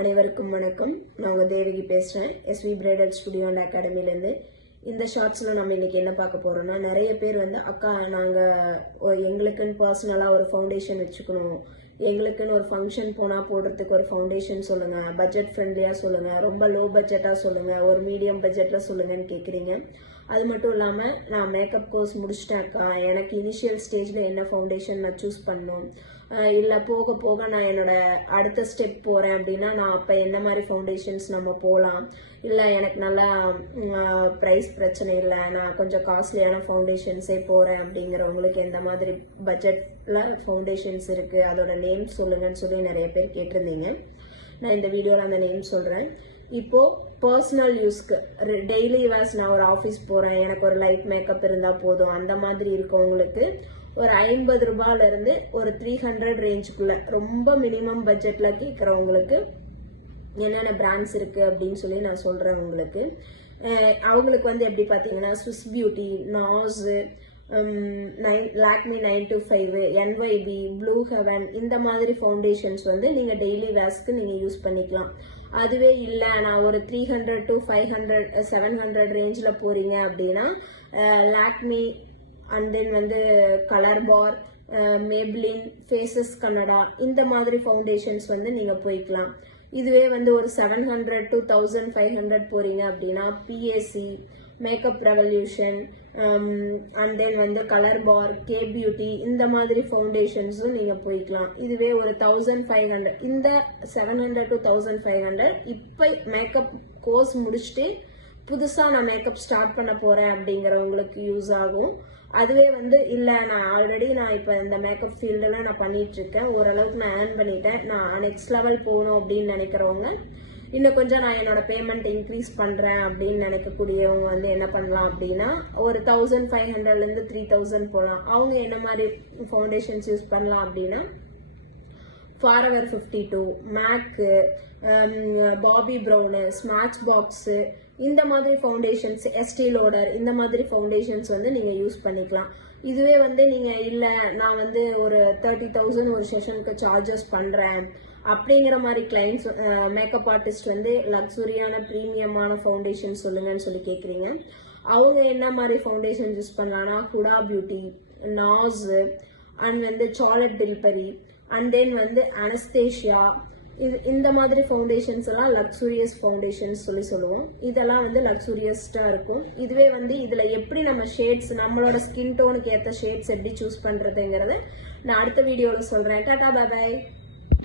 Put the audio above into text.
அனைவருக்கும் வணக்கம். நான் உங்கள் தேவகி பேசுகிறேன், எஸ்வி பிரைடல் ஸ்டுடியோ அண்ட் அகாடமிலேருந்து. இந்த ஷார்ட்ஸில் நம்ம இன்றைக்கி என்ன பார்க்க போகிறோம்னா, நிறைய பேர் வந்து அக்கா நாங்கள் எங்களுக்குன்னு பர்சனலாக ஒரு ஃபவுண்டேஷன் வச்சுக்கணும், எங்களுக்குன்னு ஒரு ஃபங்க்ஷன் போனால் போடுறதுக்கு ஒரு ஃபவுண்டேஷன் சொல்லுங்கள், பட்ஜெட் ஃப்ரெண்ட்லியாக சொல்லுங்கள், ரொம்ப லோ பட்ஜெட்டாக சொல்லுங்கள், ஒரு மீடியம் பட்ஜெட்டில் சொல்லுங்கன்னு கேட்குறீங்க. அது மட்டும் இல்லாமல் நான் மேக்கப் கோர்ஸ் முடிச்சிட்டேன் அக்கா, எனக்கு இனிஷியல் ஸ்டேஜில் என்ன ஃபவுண்டேஷன் நான் சூஸ் பண்ணணும், இல்லை போக போக நான் என்னோட அடுத்த ஸ்டெப் போகிறேன் அப்படின்னா நான் அப்போ என்ன மாதிரி ஃபவுண்டேஷன்ஸ் நம்ம போகலாம், இல்லை எனக்கு நல்லா ப்ரைஸ் பிரச்சனை இல்லை, நான் கொஞ்சம் காஸ்ட்லியான ஃபவுண்டேஷன்ஸே போகிறேன் அப்படிங்கிறவங்களுக்கு எந்த மாதிரி பட்ஜெட்டில் ஃபவுண்டேஷன்ஸ் இருக்குது, அதோட நேம் சொல்லுங்கன்னு சொல்லி நிறைய பேர் கேட்டிருந்தீங்க. நான் இந்த வீடியோவில் அந்த நேம் சொல்கிறேன். இப்போது பர்சனல் யூஸ்க்கு டெய்லி வேர்ஸ் நான் ஒரு ஆஃபீஸ் போகிறேன், எனக்கு ஒரு லைட் மேக்கப் இருந்தால் போதும், அந்த மாதிரி இருக்கவங்களுக்கு ஒரு 50 ரூபாயிலிருந்து ஒரு 300 ரேஞ்சுக்குள்ள ரொம்ப மினிமம் பட்ஜெட்டில் கேட்குறவங்களுக்கு என்னென்ன பிராண்ட்ஸ் இருக்குது அப்படின்னு சொல்லி நான் சொல்கிறேன் உங்களுக்கு. அவங்களுக்கு வந்து எப்படி பார்த்தீங்கன்னா ஸ்விஸ் பியூட்டி, நாஸு, லாக்மி 925, NYB, ப்ளூ ஹெவன், இந்த மாதிரி ஃபவுண்டேஷன்ஸ் வந்து நீங்கள் டெய்லி வேர்ஸ்க்கு நீங்கள் யூஸ் பண்ணிக்கலாம். அதுவே இல்லை நான் ஒரு 300 to 500 700 ரேஞ்சில் போகிறீங்க அப்படின்னா லாக்மி அண்ட் தென் வந்து கலர் பார், மேப்ளின், ஃபேஸஸ் கன்னடா, இந்த மாதிரி ஃபவுண்டேஷன்ஸ் வந்து நீங்கள் போய்க்கலாம். இதுவே வந்து ஒரு 700 to 1500 போகிறீங்க அப்படின்னா BAC, makeup revolution, and then வந்து கலர் பார், கே பியூட்டி, இந்த மாதிரி ஃபவுண்டேஷன்ஸும் நீங்கள் போய்க்கலாம். இதுவே ஒரு 1500, இந்த 700 to 1500 இப்போ மேக்கப் கோர்ஸ் முடிச்சுட்டு புதுசாக நான் மேக்கப் ஸ்டார்ட் பண்ண போகிறேன் அப்படிங்கிறவங்களுக்கு யூஸ் ஆகும். அதுவே வந்து இல்லை நான் ஆல்ரெடி நான் இப்போ இந்த மேக்கப் ஃபீல்டெல்லாம் நான் பண்ணிகிட்ருக்கேன், ஓரளவுக்கு நான் ஏர்ன் பண்ணிட்டேன், நான் நெக்ஸ்ட் லெவல் போகணும் அப்படின்னு நினைக்கிறவங்க, இன்னும் கொஞ்சம் நான் என்னோட பேமெண்ட் இன்க்ரீஸ் பண்ணுறேன் அப்படின்னு நினைக்கக்கூடியவங்க வந்து என்ன பண்ணலாம் அப்படின்னா ஒரு 1500லேருந்து 3000 போகலாம். அவங்க என்ன மாதிரி ஃபவுண்டேஷன்ஸ் யூஸ் பண்ணலாம் அப்படின்னா ஃபாரெவர் 52, மேக்கு, பாபி ப்ரௌனு, ஸ்மாட்ச் பாக்ஸு, இந்த மாதிரி ஃபவுண்டேஷன்ஸ், எஸ்டி லோடர், இந்த மாதிரி ஃபவுண்டேஷன்ஸ் வந்து நீங்கள் யூஸ் பண்ணிக்கலாம். இதுவே வந்து நீங்கள் இல்லை நான் வந்து ஒரு 30,000 ஒரு செஷனுக்கு சார்ஜஸ் பண்ணுறேன் அப்படிங்கிற மாதிரி கிளைண்ட்ஸ், மேக்கப் ஆர்டிஸ்ட் வந்து லக்ஸுரியான ப்ரீமியமான ஃபவுண்டேஷன் சொல்லுங்கன்னு சொல்லி கேட்குறீங்க. அவங்க என்ன மாதிரி ஃபவுண்டேஷன் யூஸ் பண்ணலான்னா ஹுடா பியூட்டி, நாஸு, அண்ட் வந்து சார்லட் டில்பரி, அண்ட் தென் வந்து அனஸ்தேஷியா, இந்த மாதிரி ஃபவுண்டேஷன்ஸ் எல்லாம் லக்ஸூரியஸ் ஃபவுண்டேஷன்ஸ் சொல்லுவோம். இதெல்லாம் வந்து லக்ஸூரியஸ்டாக இருக்கும். இதுவே வந்து இதில் எப்படி நம்ம ஷேட்ஸ், நம்மளோட ஸ்கின் டோனுக்கு ஏற்ற ஷேட்ஸ் எப்படி சூஸ் பண்ணுறதுங்கிறத நான் அடுத்த வீடியோவில் சொல்கிறேன். டாடா, பாய் பாய்.